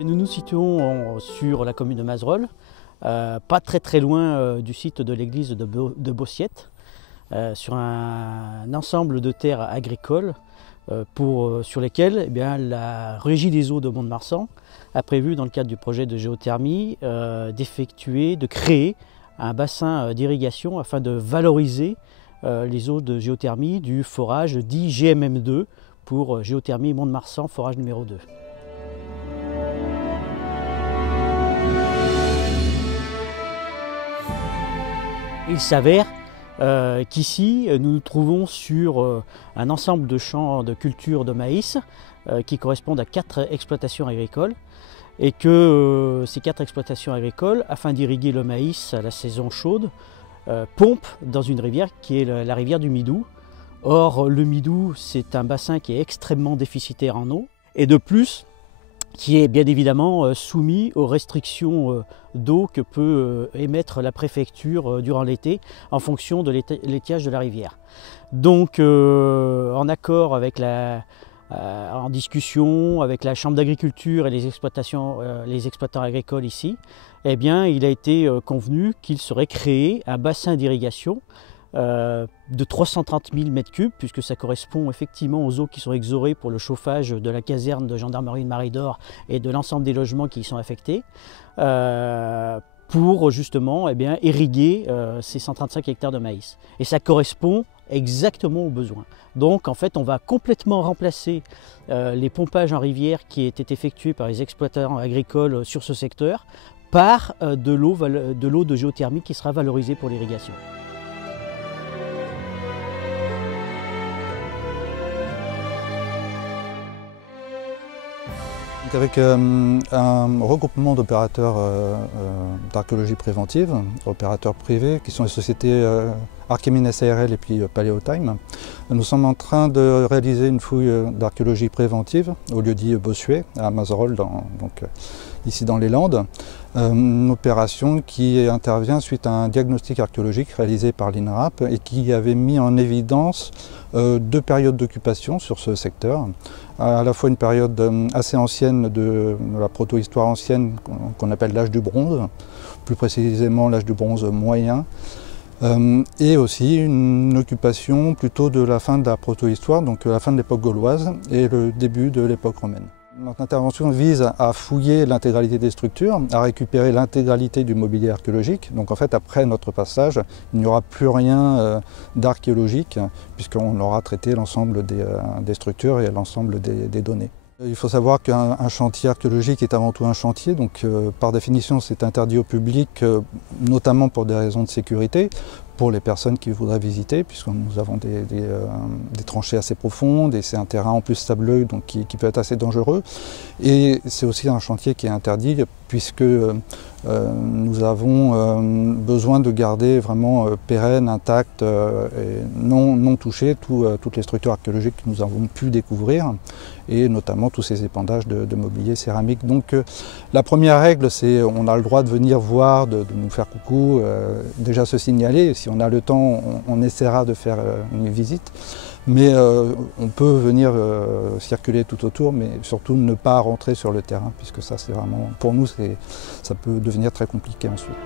Et nous nous situons sur la commune de Mazerolles, pas très loin du site de l'église de Bossiette, sur un ensemble de terres agricoles sur lesquelles la Régie des eaux de Mont-de-Marsan a prévu, dans le cadre du projet de géothermie, de créer un bassin d'irrigation afin de valoriser les eaux de géothermie du forage dit GMM2 pour géothermie Mont-de-Marsan, forage numéro 2. Il s'avère qu'ici, nous nous trouvons sur un ensemble de champs de culture de maïs qui correspondent à 4 exploitations agricoles et que ces 4 exploitations agricoles, afin d'irriguer le maïs à la saison chaude, pompent dans une rivière qui est la rivière du Midou. Or, le Midou, c'est un bassin qui est extrêmement déficitaire en eau et de plus, qui est bien évidemment soumis aux restrictions d'eau que peut émettre la préfecture durant l'été en fonction de l'étiage de la rivière. Donc en accord avec en discussion avec la Chambre d'agriculture et les exploitants agricoles ici, eh bien, il a été convenu qu'il serait créé un bassin d'irrigation de 330 000 m3, puisque ça correspond effectivement aux eaux qui sont exorées pour le chauffage de la caserne de gendarmerie de Marie-d'Or et de l'ensemble des logements qui y sont affectés, pour justement irriguer ces 135 hectares de maïs. Et ça correspond exactement aux besoins. Donc en fait on va complètement remplacer les pompages en rivière qui étaient effectués par les exploitants agricoles sur ce secteur par de l'eau de géothermie qui sera valorisée pour l'irrigation. Avec un regroupement d'opérateurs d'archéologie préventive, opérateurs privés, qui sont les sociétés Archimines SARL et puis Paléotime, nous sommes en train de réaliser une fouille d'archéologie préventive au lieu-dit Bossuet, à Mazerolles, ici dans les Landes. Une opération qui intervient suite à un diagnostic archéologique réalisé par l'INRAP et qui avait mis en évidence 2 périodes d'occupation sur ce secteur. À la fois une période assez ancienne de la proto-histoire ancienne qu'on appelle l'âge du bronze, plus précisément l'âge du bronze moyen, et aussi une occupation plutôt de la fin de la proto-histoire, donc la fin de l'époque gauloise et le début de l'époque romaine. Notre intervention vise à fouiller l'intégralité des structures, à récupérer l'intégralité du mobilier archéologique. Donc en fait, après notre passage, il n'y aura plus rien d'archéologique, puisqu'on aura traité l'ensemble des structures et l'ensemble des données. Il faut savoir qu'un chantier archéologique est avant tout un chantier, donc par définition c'est interdit au public, notamment pour des raisons de sécurité, pour les personnes qui voudraient visiter, puisque nous avons des tranchées assez profondes et c'est un terrain en plus sableux donc qui peut être assez dangereux. Et c'est aussi un chantier qui est interdit puisque nous avons besoin de garder vraiment pérenne, intacte et non touchée toutes les structures archéologiques que nous avons pu découvrir et notamment tous ces épandages de mobilier céramique. Donc la première règle, c'est on a le droit de venir voir, de nous faire coucou, déjà se signaler. Si on a le temps, on essaiera de faire une visite. Mais on peut venir circuler tout autour, mais surtout ne pas rentrer sur le terrain, puisque ça c'est vraiment, pour nous, ça peut devenir très compliqué ensuite.